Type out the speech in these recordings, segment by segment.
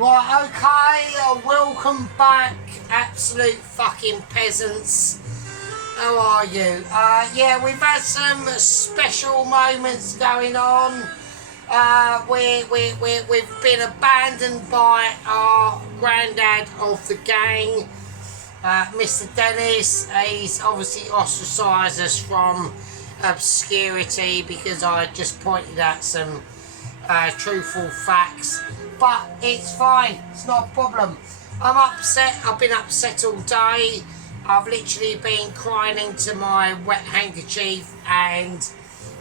Right, okay, welcome back, absolute fucking peasants. How are you? Yeah, we've had some special moments going on. We've been abandoned by our granddad of the gang, Mr. Dennis. He's obviously ostracised us from obscurity because I just pointed out some truthful facts. But it's fine, it's not a problem. I'm upset, I've been upset all day. I've literally been crying into my wet handkerchief and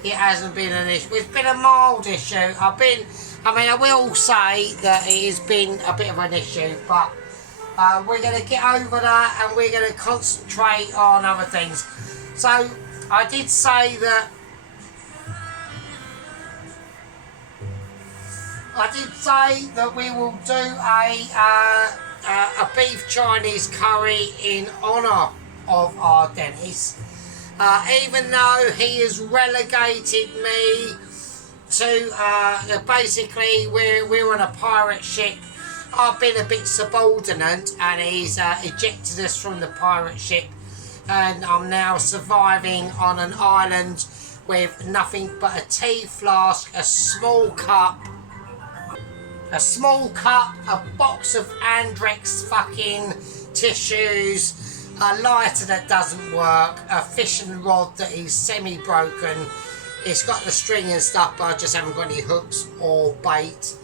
it hasn't been an issue. It's been a mild issue. I will say that it has been a bit of an issue, but we're going to get over that and we're going to concentrate on other things. So I did say that we will do a beef Chinese curry in honour of our Dennis. Even though he has relegated me to basically we're on a pirate ship. I've been a bit subordinate and he's ejected us from the pirate ship, and I'm now surviving on an island with nothing but a tea flask, a small cup, a box of Andrex fucking tissues, a lighter that doesn't work, a fishing rod that is semi-broken. It's got the string and stuff, but I just haven't got any hooks or bait,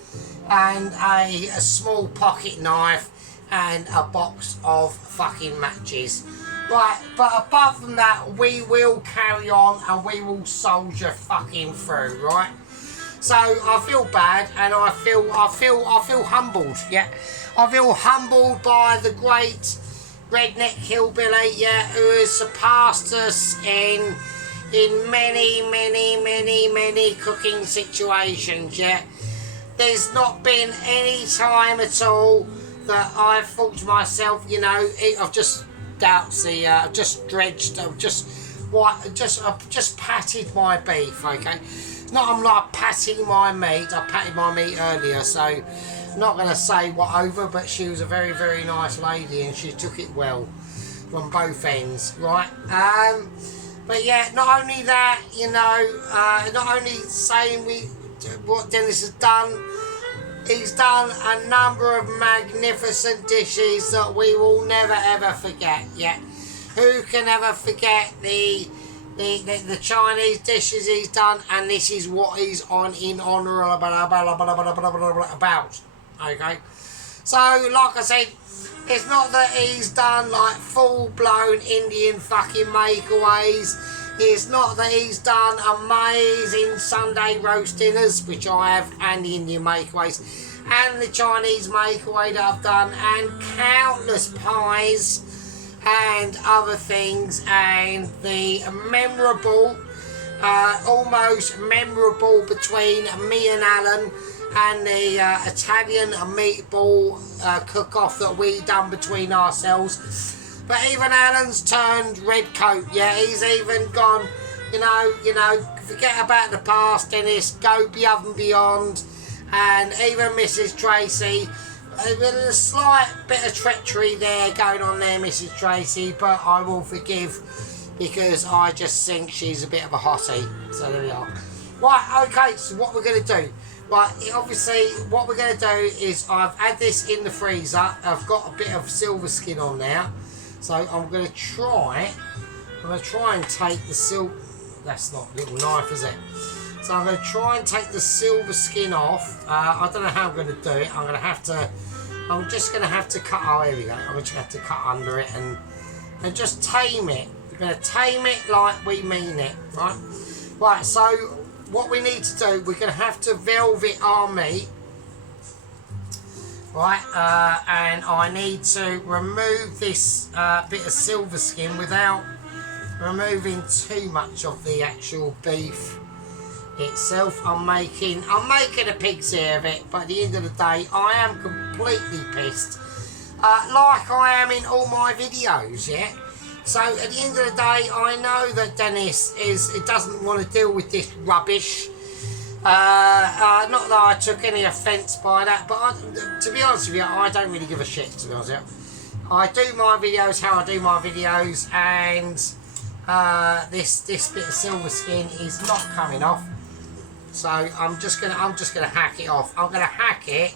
and a small pocket knife and a box of fucking matches. Right, but apart from that, we will carry on and we will soldier fucking through, right? So I feel bad and I feel humbled, yeah. I feel humbled by the great redneck hillbilly, yeah, who has surpassed us in many cooking situations, yeah. There's not been any time at all that I've thought to myself, you know, I've just I've just dredged, I've just patted my beef, okay. Not I'm like patting my meat. I patted my meat earlier, so I'm not going to say what over, but she was a very nice lady and she took it well from both ends, right? But yeah, not only that, you know, not only saying what Dennis has done, he's done a number of magnificent dishes that we will never ever forget. Yeah, who can ever forget the Chinese dishes he's done, and this is what he's on in honour about. Okay, so like I said, it's not that he's done like full-blown Indian fucking makeaways. It's not that he's done amazing Sunday roast dinners, which I have, and the Indian makeaways, and the Chinese makeaway that I've done, and countless pies and other things, and the memorable, almost memorable between me and Alan, and the Italian meatball cook-off that we done between ourselves. But even Alan's turned red coat, yeah, he's even gone, you know, forget about the past, Dennis, go above and beyond. And even Mrs. Tracy, there's a slight bit of treachery there going on there, Mrs. Tracy, but I will forgive because I just think she's a bit of a hottie. So there we are. Right, okay, so what we're going to do. Right, obviously what we're going to do is I've had this in the freezer. I've got a bit of silver skin on now. So I'm going to try and take the silver, that's not a little knife, is it? So I'm going to try and take the silver skin off. I don't know how I'm going to do it. I'm just going to have to cut, oh here we go. I'm just going to have to cut under it and just tame it. We're going to tame it like we mean it, right? Right, so what we need to do, we're going to have to velvet our meat. Right, and I need to remove this bit of silver skin without removing too much of the actual beef itself. I'm making a pig's ear of it, but at the end of the day, I am completely pissed, like I am in all my videos, yeah. So at the end of the day, I know that Dennis doesn't want to deal with this rubbish. Not that I took any offence by that, but to be honest with you, I don't really give a shit, to be honest with you. I do my videos how I do my videos, and this bit of silver skin is not coming off. So I'm just gonna hack it off. I'm gonna hack it.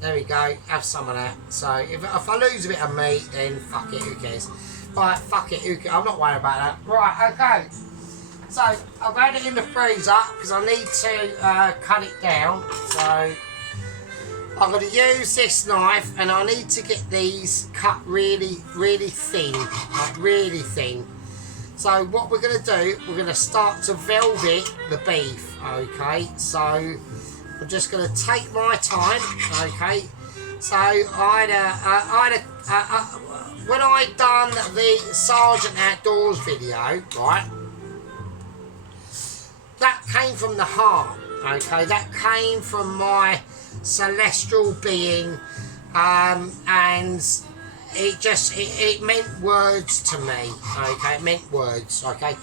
There we go. Have some of that. So if I lose a bit of meat, then fuck it. Who cares? Right, fuck it. Who cares? I'm not worried about that. Right. Okay. So I've had it in the freezer because I need to cut it down. So I'm going to use this knife, and I need to get these cut really, really thin, like really thin. So what we're going to do, we're going to start to velvet the beef. Okay. So I'm just going to take my time. Okay. So when I done the Sergeant Outdoors video, right? That came from the heart, okay? That came from my celestial being, and it meant words to me, okay? It meant words, okay?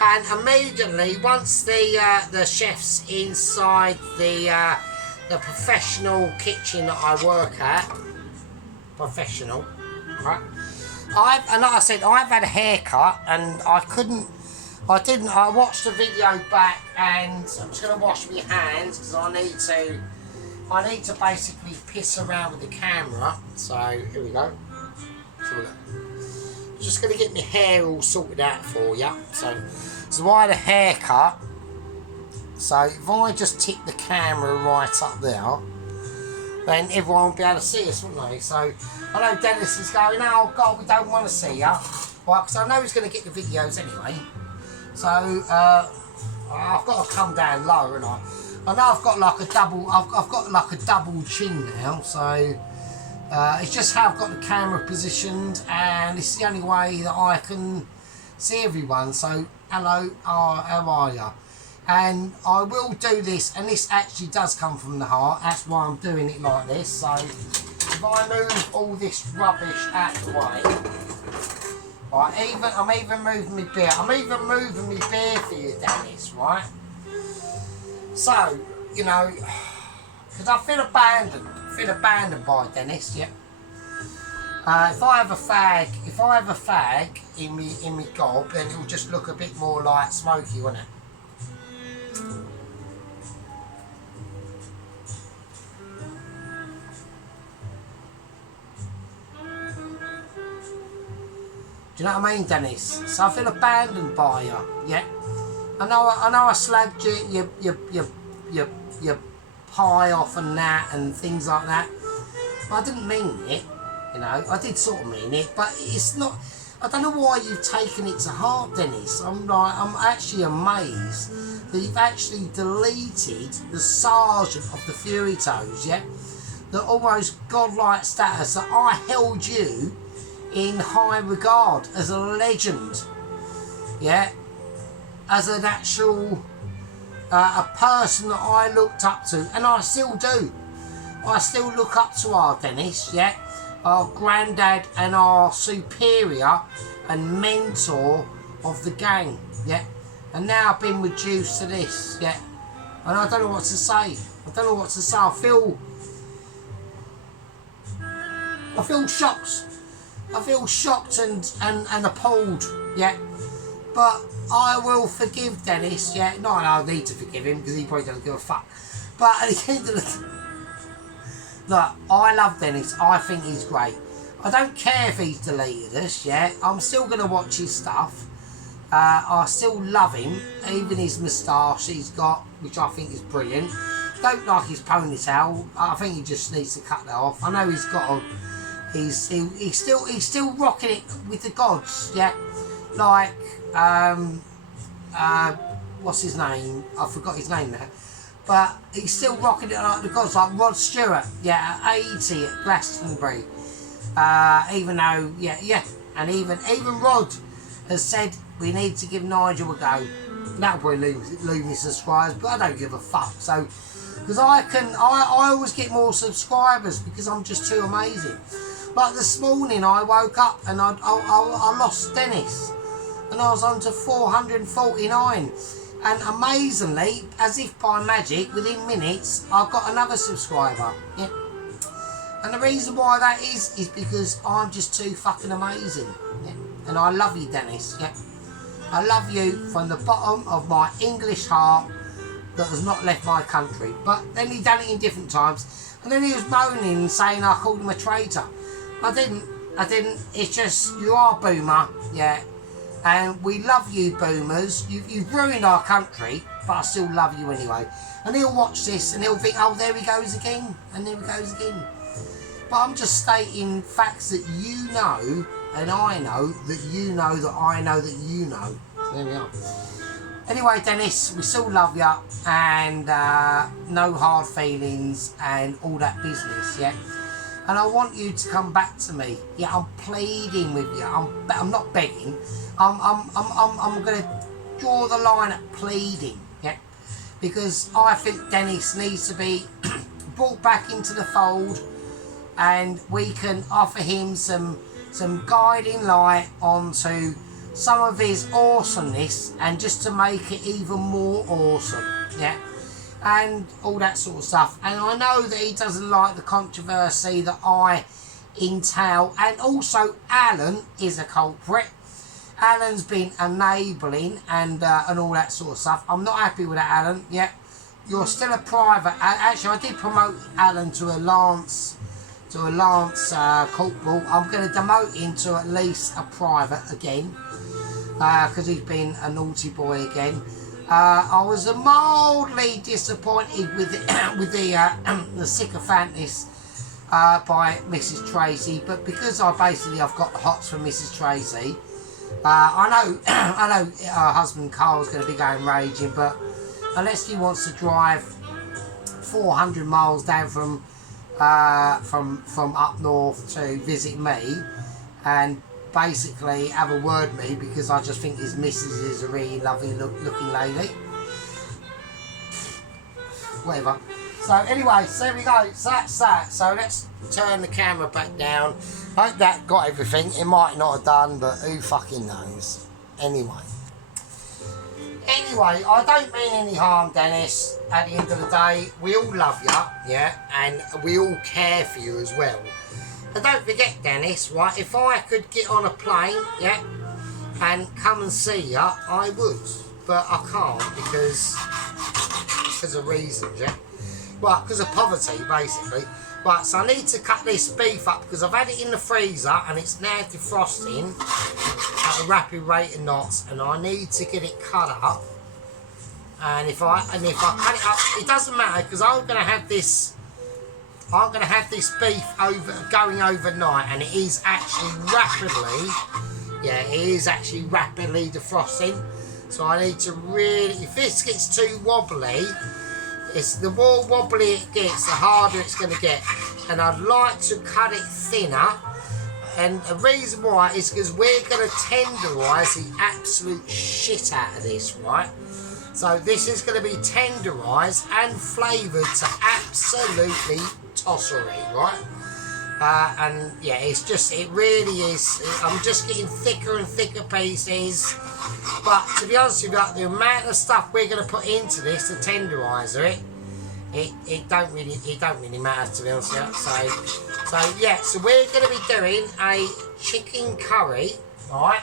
And immediately, once the chefs inside the professional kitchen that I work at, professional, right? Like I said, I've had a haircut, and I watched the video back, and I'm just going to wash my hands because I need to basically piss around with the camera. So here we go. Just going to get my hair all sorted out for you. So I had a haircut. So if I just tip the camera right up there, then everyone will be able to see us, wouldn't they? So I know Dennis is going, oh God, we don't want to see you, right? Because I know he's going to get the videos anyway. So I've got to come down lower, and I know I've got like a double. I've got like a double chin now. So it's just how I've got the camera positioned, and it's the only way that I can see everyone. So hello, how are you? And I will do this, and this actually does come from the heart. That's why I'm doing it like this. So if I move all this rubbish out of the way. Right, I'm even moving my beer. I'm even moving my beer for you, Dennis, right? So, you know, because I feel abandoned by Dennis, yeah. If I have a fag in me gob, then it'll just look a bit more like Smokey, won't it? Do you know what I mean, Dennis? So I feel abandoned by you, yeah. I know I slagged your pie off and that and things like that. But I didn't mean it, you know. I did sort of mean it, but it's not. I don't know why you've taken it to heart, Dennis. I'm actually amazed that you've actually deleted the Sergeant of the Fury Toes, yeah. The almost godlike status that I held you in high regard as a legend, yeah, as an actual a person that I looked up to, and I still do. I still look up to our Dennis, yeah, our granddad and our superior and mentor of the gang, yeah. And now I've been reduced to this, yeah, and I don't know what to say. I feel shocked. I feel shocked and appalled, yeah. But I will forgive Dennis, yeah. No, I don't need to forgive him because he probably doesn't give a fuck. But at the end of the look, I love Dennis. I think he's great. I don't care if he's deleted us, yeah. I'm still going to watch his stuff. I still love him, even his moustache he's got, which I think is brilliant. Don't like his ponytail. I think he just needs to cut that off. I know he's got a... He's still rocking it with the gods, yeah. Like what's his name? I forgot his name now. But he's still rocking it like the gods, like Rod Stewart, yeah, at 80 at Glastonbury. Even though, yeah, and even Rod has said we need to give Nigel a go. That'll probably lose me subscribers, but I don't give a fuck. So, because I always get more subscribers because I'm just too amazing. Like this morning, I woke up and I lost Dennis, and I was on to 449. And amazingly, as if by magic, within minutes, I've got another subscriber. Yeah. And the reason why that is because I'm just too fucking amazing. Yeah. And I love you, Dennis. Yeah. I love you from the bottom of my English heart that has not left my country. But then he done it in different times. And then he was moaning and saying I called him a traitor. I didn't. It's just, you are a boomer. Yeah. And we love you, boomers. You've ruined our country, but I still love you anyway. And he'll watch this and he'll think, oh, there he goes again. And there he goes again. But I'm just stating facts that you know, and I know that you know that I know that you know. There we are. Anyway, Dennis, we still love you, and no hard feelings and all that business, yeah? And I want you to come back to me. Yeah, I'm pleading with you. I'm not begging. I'm going to draw the line at pleading, yeah? Because I think Dennis needs to be brought back into the fold, and we can offer him some guiding light onto some of his awesomeness, and just to make it even more awesome, yeah, and all that sort of stuff. And I know that he doesn't like the controversy that I entail, and also Alan is a culprit. Alan's been enabling and all that sort of stuff. I'm not happy with that, Alan. Yeah, you're still a private. Actually, I did promote Alan to a Lance corporal. I'm going to demote him to at least a private again, because he's been a naughty boy again. I was mildly disappointed with the sycophantness by Mrs. Tracy, but because I've got hots for Mrs. Tracy, I know her husband Carl's going to be going raging, but unless he wants to drive 400 miles down from up north to visit me and basically have a word with me, because I just think his missus is a really lovely looking lady. Whatever. So anyway, so there we go. So that's that. So let's turn the camera back down. I hope that got everything. It might not have done, but who fucking knows. Anyway, I don't mean any harm, Dennis. At the end of the day, we all love you, yeah, and we all care for you as well. And don't forget, Dennis, right, if I could get on a plane, yeah, and come and see you, I would. But I can't because of reasons, yeah. Right, because of poverty, basically. Right, so I need to cut this beef up because I've had it in the freezer and it's now defrosting at a rapid rate of knots, and I need to get it cut up. And if I cut it up, it doesn't matter, because I'm going to have this beef going overnight, and it is actually rapidly defrosting. So I need to really, if this gets too wobbly, the more wobbly it gets, the harder it's going to get. And I'd like to cut it thinner. And the reason why is because we're going to tenderise the absolute shit out of this, right? So this is going to be tenderised and flavoured to absolutely tossery, right? And yeah, it really is. I'm just getting thicker and thicker pieces. But to be honest with you, the amount of stuff we're going to put into this to tenderiser it don't really matter, to be honest with you. So yeah, so we're going to be doing a chicken curry, right?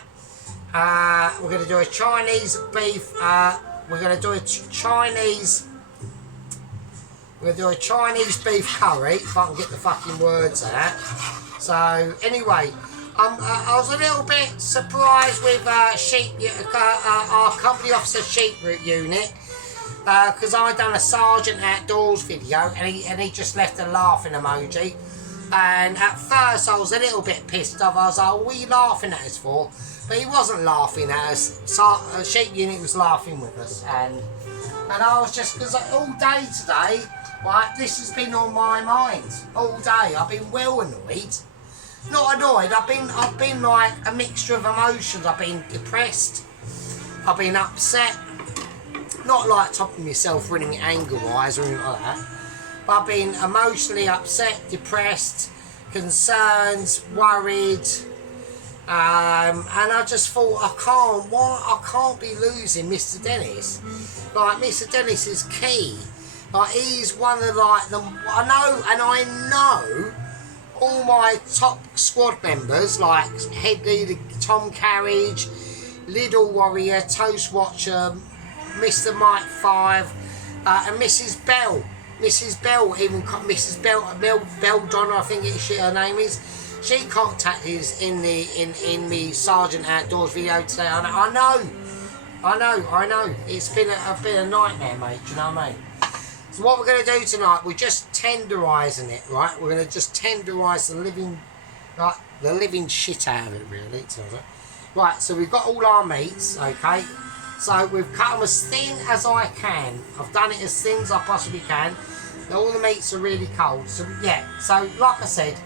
We're going to do a Chinese beef. We're going to do a Chinese beef curry, if I can get the fucking words out. So anyway, I was a little bit surprised with our company officer sheep unit, because I done a Sergeant Outdoors video and he just left a laughing emoji. And at first I was a little bit pissed off. I was like, what are you laughing at us for? But he wasn't laughing at us. Sheep unit was laughing with us, and I was just, because all day today, right, this has been on my mind all day. I've been well annoyed. Not annoyed. I've been like a mixture of emotions. I've been depressed. I've been upset. Not like topping myself, running anger-wise or anything like that. But I've been emotionally upset, depressed, concerned, worried, And I just thought, I can't be losing Mr. Dennis. Like, Mr. Dennis is key. Like, he's one of like them. I know all my top squad members, like head leader Tom Carriage, Little Warrior, Toast Watcher, Mr. Mike 5, and Mrs. Bell. Mrs. Bell, Mrs. Bell Donna, I think her name is. She contacted us in the Sergeant Outdoors video today. I know. It's been a nightmare, mate. Do you know what I mean? So what we're going to do tonight, we're just tenderising it, right? We're going to just tenderise the living shit out of it, really. Right, so we've got all our meats, okay? So we've cut them as thin as I can. I've done it as thin as I possibly can. All the meats are really cold. So yeah, so like I said,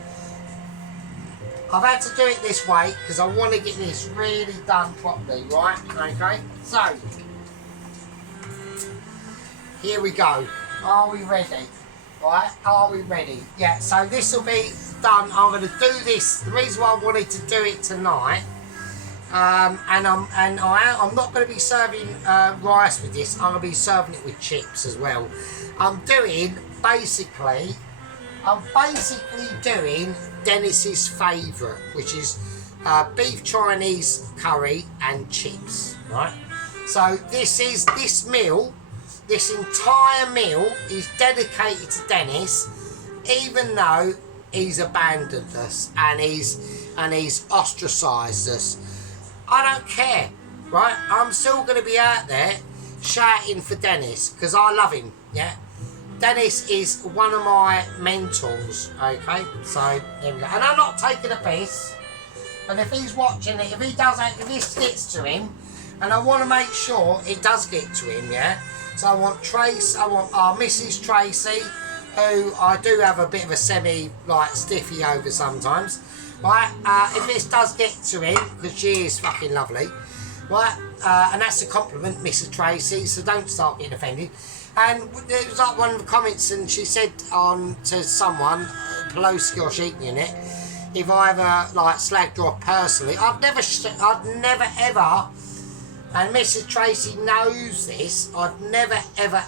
I've had to do it this way because I want to get this really done properly, right? Okay, so here we go. Are we ready? Right, are we ready? Yeah, so this will be done. I'm going to do this. The reason why I wanted to do it tonight, and I'm not going to be serving rice with this. I'm going to be serving it with chips as well. I'm basically doing Dennis's favourite, which is beef Chinese curry and chips, right? So this entire meal is dedicated to Dennis, even though he's abandoned us and he's ostracised us. I don't care, right? I'm still going to be out there shouting for Dennis because I love him, yeah? Dennis is one of my mentors, okay? So, there we go. And I'm not taking a piss. And if he's watching it, if this gets to him, and I want to make sure it does get to him, yeah? So I want our Mrs. Tracy, who I do have a bit of a stiffy over sometimes, right? If this does get to him, because she is fucking lovely, right? And that's a compliment, Mrs. Tracy, so don't start getting offended. And there was like one of the comments, and she said to someone, Pelosi or Sheep Unit, if I ever like slagged her off personally, I'd never ever, and Mrs. Tracy knows this, I'd never ever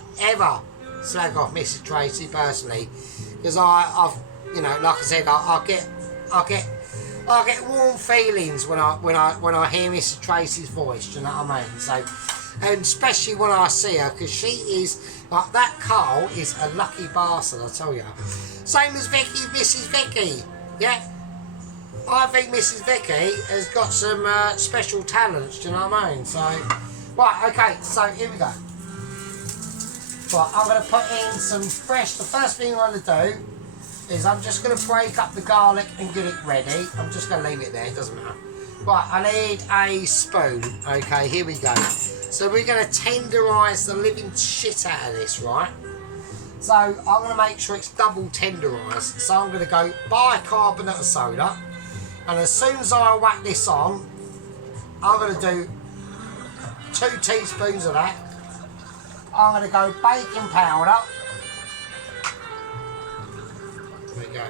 slag off Mrs. Tracy personally, because I've like I said, I get warm feelings when I hear Mrs. Tracy's voice. Do you know what I mean? So, and especially when I see her, because she is like that. Carl is a lucky bastard, I tell you. Same as Vicky, Mrs. Vicky. Yeah, I think Mrs. Vicky has got some special talents. Do you know what I mean? So, right, okay. So here we go. Right, I'm going to put in some fresh. The first thing I'm going to do is I'm just going to break up the garlic and get it ready. I'm just going to leave it there. It doesn't matter. Right, I need a spoon. Okay, here we go. So we're going to tenderise the living shit out of this, right? So I'm going to make sure it's double tenderised. So I'm going to go bicarbonate of soda. And as soon as I whack this on, I'm going to do 2 teaspoons of that. I'm going to go baking powder. There we go.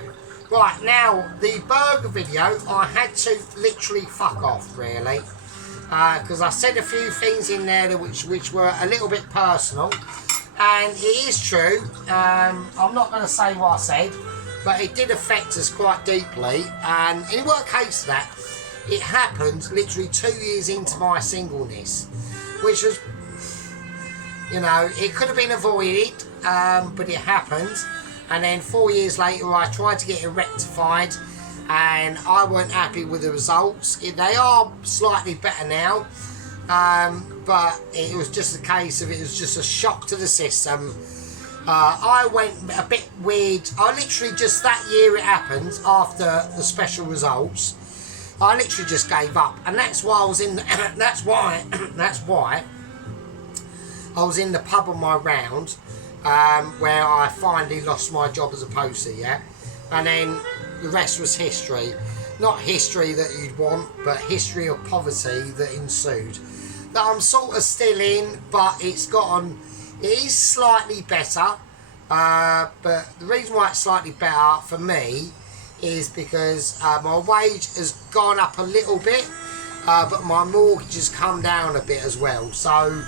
Right, now, the burger video, I had to literally fuck off, really. Because I said a few things in there which were a little bit personal. And it is true. I'm not going to say what I said, but it did affect us quite deeply. And in what case that, it happened literally 2 years into my singleness. Which was, it could have been avoided, but it happened. And then 4 years later, I tried to get it rectified, and I weren't happy with the results. They are slightly better now, but it was just a case of it was just a shock to the system. I went a bit weird. I literally just that year it happened after the special results. I literally just gave up, and that's why I was in. That's why I was in the pub on my round. Where I finally lost my job as a poster, yeah? And then the rest was history. Not history that you'd want, but history of poverty that ensued. That I'm sort of still in, but it is slightly better. But the reason why it's slightly better for me is because my wage has gone up a little bit, but my mortgage has come down a bit as well. So,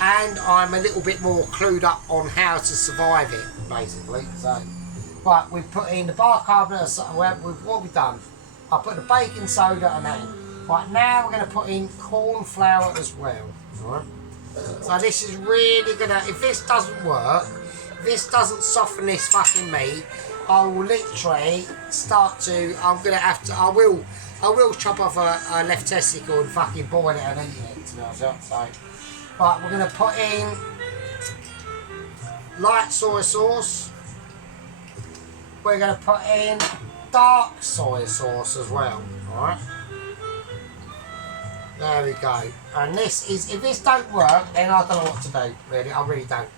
and I'm a little bit more clued up on how to survive it, basically. So, right, we've put in the bicarbonate. What we've done, I put the baking soda and that in. Right, now we're going to put in corn flour as well. Right. So this is really going to, if this doesn't work, if this doesn't soften this fucking meat, I will literally start to, I'm going to have to, I will chop off a left testicle and fucking boil it and eat it, to be honest. So, right, we're going to put in light soy sauce. We're going to put in dark soy sauce as well, alright? There we go. And this is, if this don't work, then I don't know what to do, really. I really don't.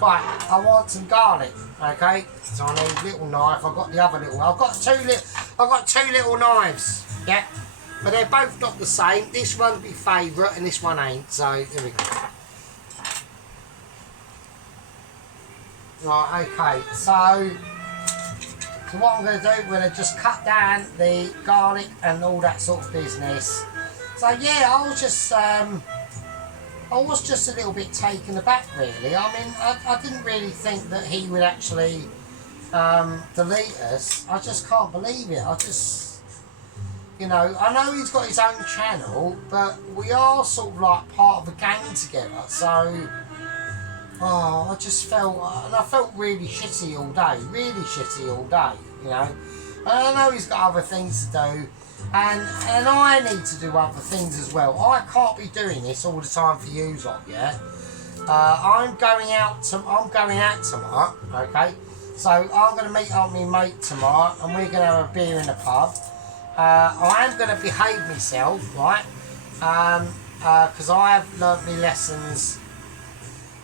Right, I want some garlic, okay? So I need a little knife. I've got the other little, I've got two little knives, yeah? But they're both not the same. This one's my favourite and this one ain't, so there we go. Right, okay, so what I'm going to do, we're going to just cut down the garlic and all that sort of business. So yeah, I was just a little bit taken aback, really. I mean, I didn't really think that he would actually delete us. I just can't believe it. I just, you know, I know he's got his own channel, but we are sort of like part of a gang together. So, oh, I just felt, and I felt really shitty all day, you know. And I know he's got other things to do. And I need to do other things as well. I can't be doing this all the time for you lot, yeah. I'm going out tomorrow, okay. So I'm going to meet up with my mate tomorrow, and we're going to have a beer in the pub. I am going to behave myself, right? Because I have learnt my lessons.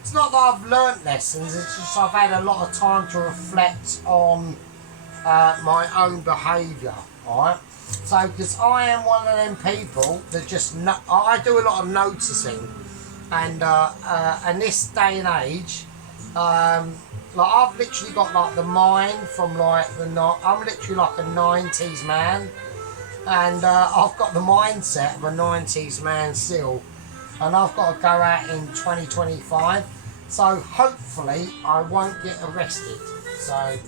It's not that I've learnt lessons. It's just I've had a lot of time to reflect on my own behaviour, alright. So, because I am one of them people that just, I do a lot of noticing, and this day and age, like I've literally got like the mind from like I'm literally like a 90s man, and I've got the mindset of a 90s man still, and I've got to go out in 2025, so hopefully I won't get arrested. So,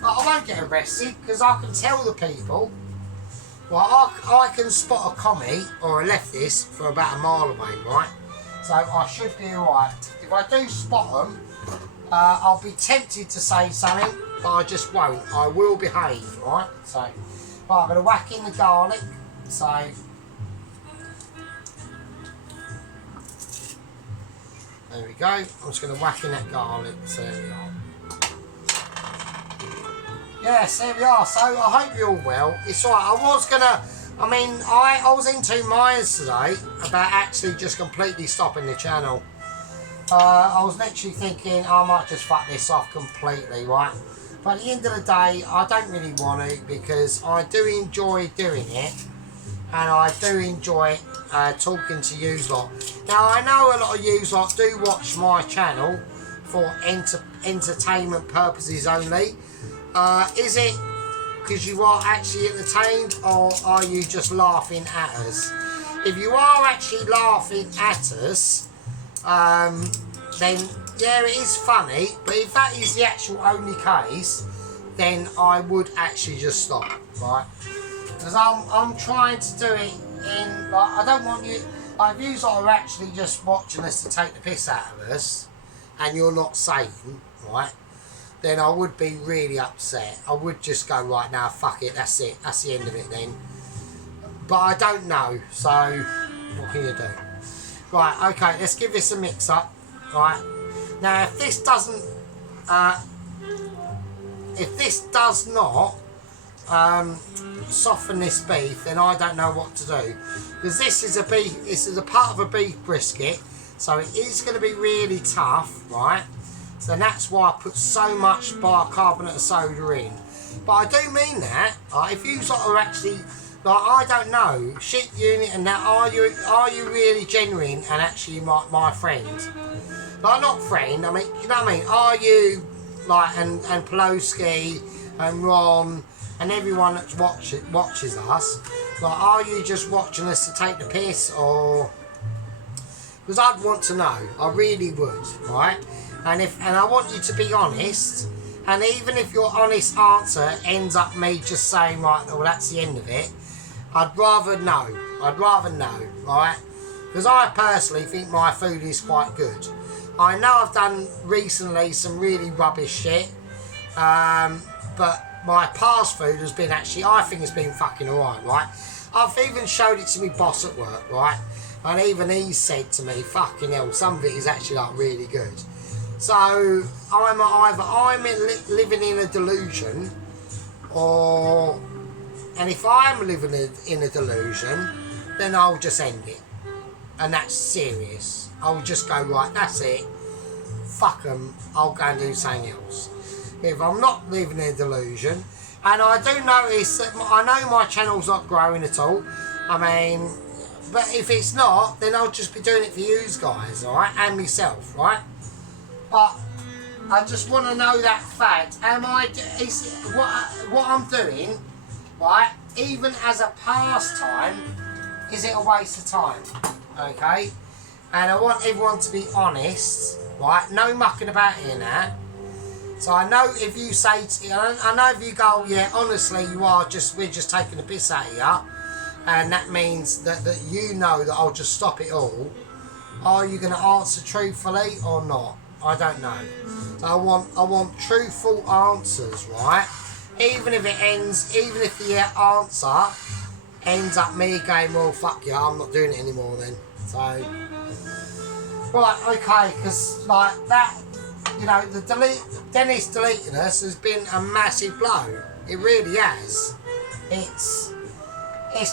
but I won't get arrested because I can tell the people, well, I can spot a commie or a leftist for about a mile away, right? So I should be alright. If I do spot them, I'll be tempted to say something, but I just won't. I will behave, right? So, right, I'm going to whack in the garlic. So, there we go. I'm just going to whack in that garlic. So there we are. Yes, there we are. So I hope you're all well. It's alright. I was in two minds today about actually just completely stopping the channel. I was literally thinking I might just fuck this off completely, right? But at the end of the day, I don't really want to, because I do enjoy doing it, and I do enjoy talking to you lot. Now I know a lot of you lot do watch my channel for entertainment purposes only. Is it because you are actually entertained, or are you just laughing at us? If you are actually laughing at us, then yeah, it is funny, but if that is the actual only case, then I would actually just stop, right? Because I'm trying to do it in, like, I don't want you, like, if you are actually just watching us to take the piss out of us, and you're not sane, right, then I would be really upset. I would just go, right, now, fuck it, that's the end of it then. But I don't know, so what can you do? Right, okay, let's give this a mix up, right? Now, if this does not soften this beef, then I don't know what to do. Because this is a part of a beef brisket, so it is going to be really tough, right? So that's why I put so much bicarbonate of soda in. But I do mean that, if you sort of actually, like, I don't know, shit unit and that, are you really genuine and actually my friend? Like, not friend, I mean, you know what I mean? Are you, like, and Pelosi and Ron and everyone that watches us, like, are you just watching us to take the piss, or... Because I'd want to know, I really would, right? And I want you to be honest, and even if your honest answer ends up me just saying, right, well, that's the end of it, I'd rather know, right? Because I personally think my food is quite good. I know I've done recently some really rubbish shit, but my past food has been actually, I think it's been fucking alright, right? I've even showed it to my boss at work, right? And even he said to me, fucking hell, some of it is actually like really good. So I'm living in a delusion, and if I'm living in a delusion, then I'll just end it. And that's serious. I'll just go, right, that's it. Fuck them, I'll go and do something else. If I'm not living in a delusion, and I do notice that I know my channel's not growing at all. I mean, but if it's not, then I'll just be doing it for you guys, alright, and myself, right? But I just want to know that fact. Is what I'm doing, right, even as a pastime, is it a waste of time? Okay? And I want everyone to be honest, right? No mucking about here now. So I know if you say, I know if you go, yeah, honestly, we're just taking the piss out of you, and that means that you know that I'll just stop it all. Are you going to answer truthfully or not? I don't know. So I want truthful answers, right? Even if the answer ends up me going, well, fuck you, I'm not doing it anymore then. So, right, okay, because like that, you know, Dennis deleting us has been a massive blow. It really has. It's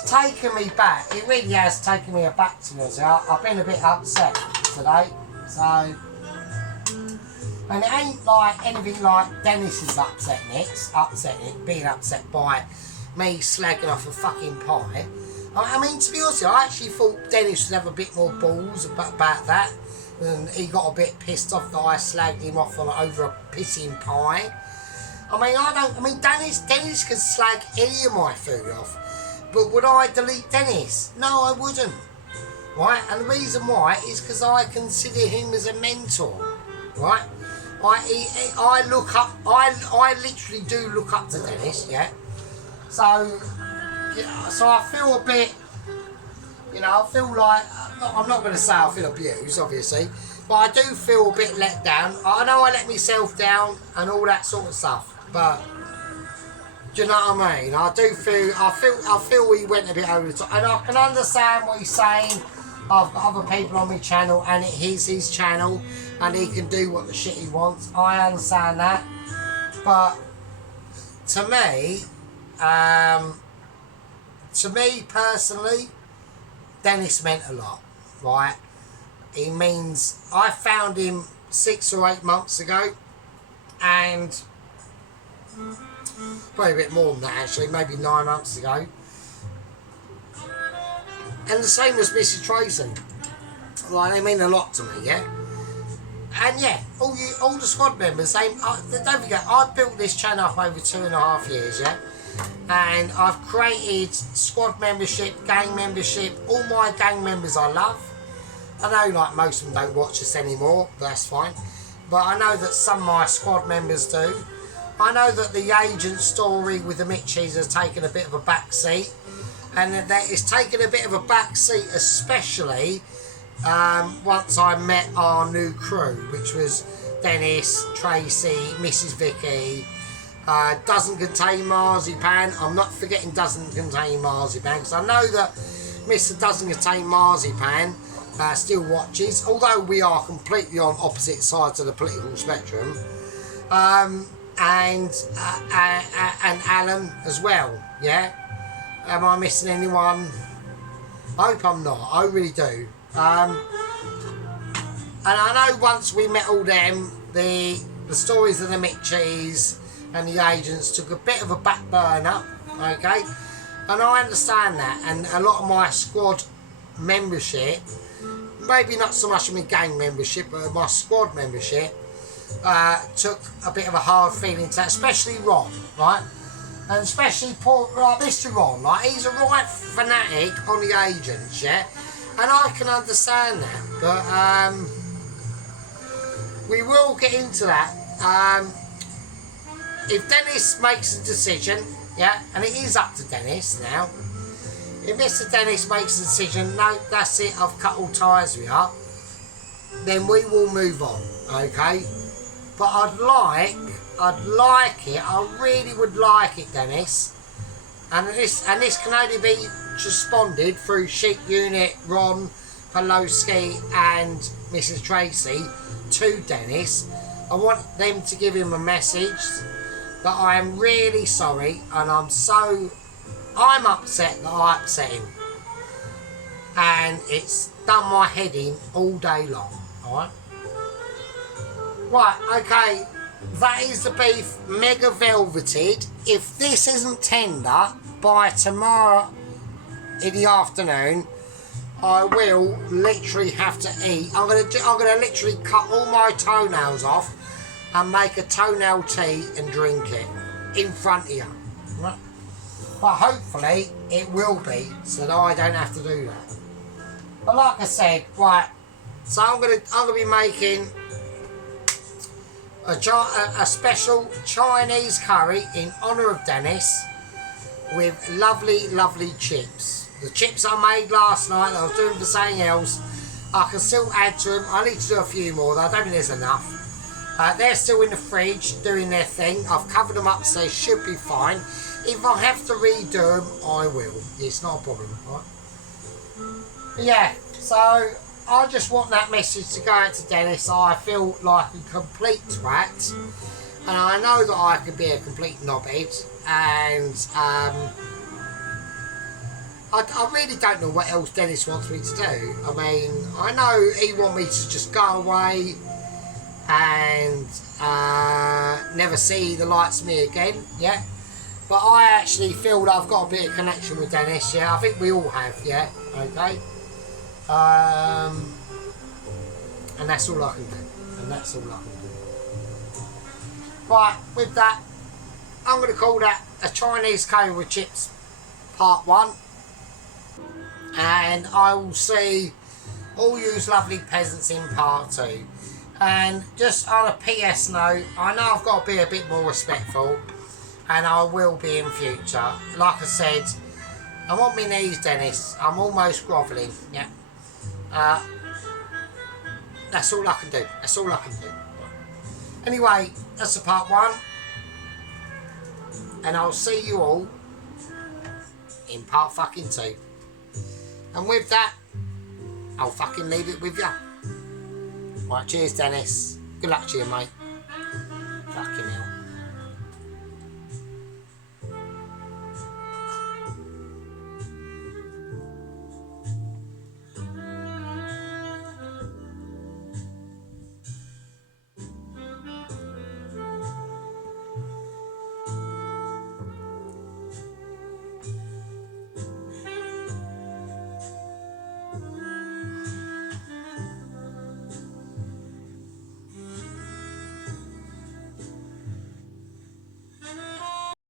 taken me back. It really has taken me back to this. I've been a bit upset today. So, and it ain't like anything like Dennis is being upset by me slagging off a fucking pie. I mean, to be honest, I actually thought Dennis would have a bit more balls about that. And he got a bit pissed off that I slagged him off over a pissing pie. I mean, Dennis can slag any of my food off. But would I delete Dennis? No, I wouldn't. Right? And the reason why is because I consider him as a mentor. Right? I literally do look up to Dennis, yeah? So, yeah, so I feel a bit, you know, I feel like, I'm not going to say I feel abused, obviously, but I do feel a bit let down. I know I let myself down and all that sort of stuff, but do you know what I mean? I feel we went a bit over the top, and I can understand what he's saying. I've got other people on my channel, and it is his channel, and he can do what the shit he wants. I understand that, but to me personally, Dennis meant a lot, right? He means, I found him 6 or 8 months ago, and probably a bit more than that actually, maybe 9 months ago. And the same as Mrs. Tracy. Like, they mean a lot to me, yeah? And yeah, all the squad members, don't forget, I've built this channel up over 2.5 years, yeah? And I've created squad membership, gang membership, all my gang members I love. I know like most of them don't watch us anymore, but that's fine. But I know that some of my squad members do. I know that the agent story with the Mitchies has taken a bit of a back seat. And that it's taken a bit of a back seat, especially once I met our new crew, which was Dennis, Tracy, Mrs. Vicky, Doesn't Contain Marzipan. I'm not forgetting Doesn't Contain Marzipan, because I know that Mr. Doesn't Contain Marzipan still watches, although we are completely on opposite sides of the political spectrum. And Alan as well, yeah? Am I missing anyone? I hope I'm not, I really do. And I know once we met all them, the stories of the Mitchies and the agents took a bit of a back burner, okay? And I understand that, and a lot of my squad membership, maybe not so much of my gang membership, but my squad membership, took a bit of a hard feeling to that, especially Ron, right? And especially poor, like Mr. Ron, like he's a right fanatic on the agents, yeah? And I can understand that, but we will get into that. If Dennis makes a decision, yeah, and it is up to Dennis now, if Mr. Dennis makes a decision, no, that's it, I've cut all ties with her, then we will move on, okay? But I'd like it, I really would like it, Dennis, and this can only be responded through Sheep Unit, Ron, Pelosi and Mrs. Tracy to Dennis. I want them to give him a message that I am really sorry and I'm upset that I upset him. And it's done my head in all day long, alright? Right, okay, that is the beef, mega velveted. If this isn't tender by tomorrow in the afternoon, I will literally have to eat. I'm gonna literally cut all my toenails off and make a toenail tea and drink it in front of you. Right? But hopefully it will be, so that I don't have to do that. But like I said, right, so I'm gonna be making a special Chinese curry in honour of Dennis with lovely, lovely chips. The chips I made last night, I was doing for something else. I can still add to them. I need to do a few more though, I don't think there's enough. They're still in the fridge doing their thing. I've covered them up so they should be fine. If I have to redo them, I will. It's not a problem, right? But yeah, so I just want that message to go out to Dennis. I feel like a complete twat. And I know that I could be a complete knobhead. And I really don't know what else Dennis wants me to do. I mean, I know he wants me to just go away and never see the lights of me again, yeah? But I actually feel that I've got a bit of connection with Dennis, yeah? I think we all have, yeah? Okay? And that's all I can do. And that's all I can do. Right, with that, I'm going to call that a Chinese curry with chips part 1. And I will see all you lovely peasants in part 2. And just on a PS note, I know I've got to be a bit more respectful, and I will be in future. Like I said, I'm on my knees, Dennis. I'm almost grovelling, yeah. That's all I can do. That's all I can do. Anyway, that's the part 1. And I'll see you all in part fucking 2. And with that, I'll fucking leave it with you. Right, cheers Dennis. Good luck to you, mate.